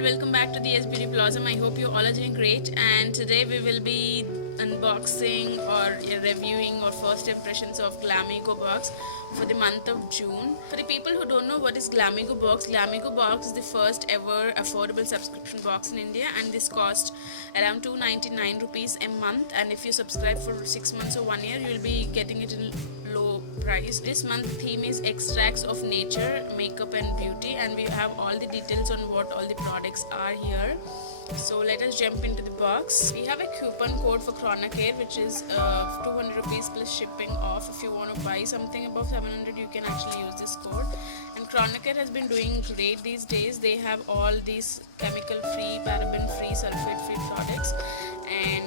all, welcome back to the S Beauty Blossom. I hope you all are doing great, and today we will be unboxing or reviewing or first impressions of Glamigo box for the month of June. For the people who don't know what is Glamigo box is the first ever affordable subscription box in India, and this cost around 299 rupees a month, and if you subscribe for 6 months or 1 year, you will be getting it in low price. This month theme is extracts of nature, makeup and beauty, and we have all the details on what all the products are here. So let us jump into the box. We have a coupon code for Chronacare, which is 200 rupees plus shipping off. If you want to buy something above 700, you can actually use this code. And Chronacare has been doing great these days. They have all these chemical free, paraben free, sulfate free products, and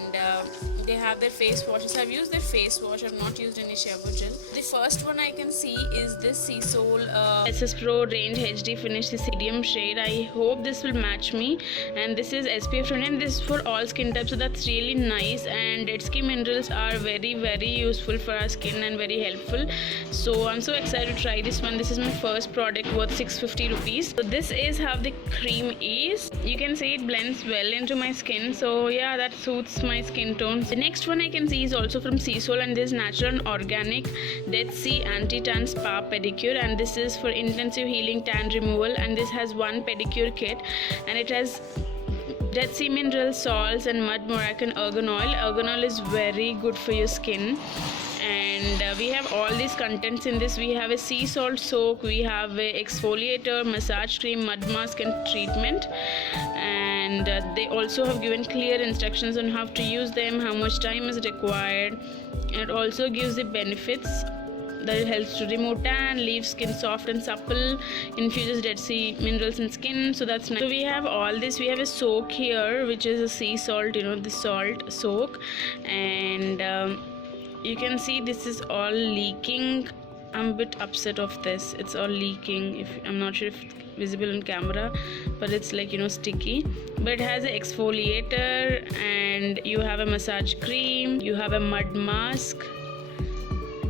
they have their face washes. I've used their face wash, I've not used any shower gel. The first one I can see is this Seasol SS Pro Range HD Finish, the medium shade. I hope this will match me, and this is SPF 20, and this is for all skin types, so that's really nice. And dead skin minerals are very useful for our skin and very helpful, so I'm so excited to try this one. This is my first product worth 650 rupees. So this is how the cream is. You can see it blends well into my skin, so yeah, that suits my skin tone. The next one I can see is also from Seasol, and this is natural and organic Dead Sea Anti-Tan Spa Pedicure, and this is for intensive healing tan removal, and this has one pedicure kit, and it has Dead Sea minerals, salts and mud Moroccan argan oil. Argan oil is very good for your skin, and we have all these contents in this. We have a sea salt soak, we have a exfoliator, massage cream, mud mask and treatment, and they also have given clear instructions on how to use them, how much time is required. It also gives the benefits that it helps to remove tan, leave skin soft and supple, infuses Dead Sea minerals in skin, so that's nice. So we have all this. We have a soak here, which is a sea salt, the salt soak, and you can see this is all leaking. I'm a bit upset of this. It's all leaking. I'm not sure if it's visible on camera, but it's like sticky. But it has an exfoliator, and you have a massage cream, you have a mud mask,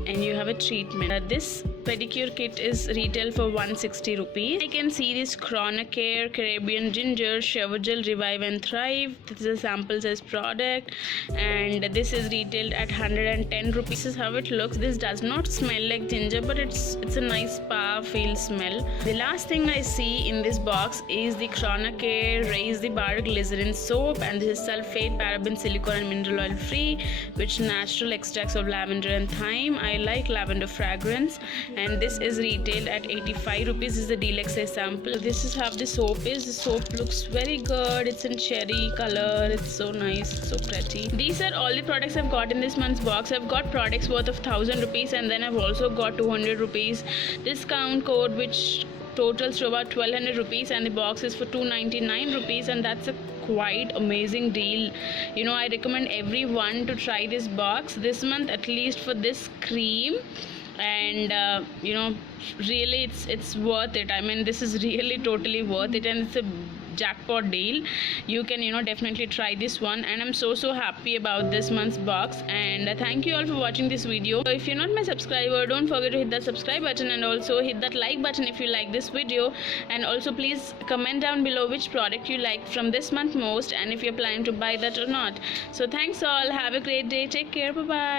and you have a treatment. This pedicure kit is retail for 160 rupees. I can see this Chronacare Caribbean Ginger Shower Gel Revive and Thrive. This is a sample size product, and this is retailed at 110 rupees. This is how it looks. This does not smell like ginger, but it's a nice spa feel smell. The last thing I see in this box is the Chronacare Raise the Bar Glycerin Soap, and this is sulfate, paraben, silicone and mineral oil free, which natural extracts of lavender and thyme. I like lavender fragrance, and this is retailed at 85 rupees. This is the deluxe size sample. This is how the soap is. The soap looks very good. It's in cherry color. It's so nice, so pretty. These are all the products I've got in this month's box. I've got products worth of 1000 rupees, and then I've also got 200 rupees discount code, which totals to about 1200 rupees, and the box is for 299 rupees, and that's a quite amazing deal. I recommend everyone to try this box this month, at least for this cream, and really it's worth it. I mean, this is really totally worth it, and it's a jackpot deal. You can definitely try this one, and I'm so happy about this month's box. And thank you all for watching this video. If you're not my subscriber, don't forget to hit that subscribe button, and also hit that like button if you like this video, and also please comment down below which product you like from this month most, and if you're planning to buy that or not. So thanks all, have a great day, take care, bye bye.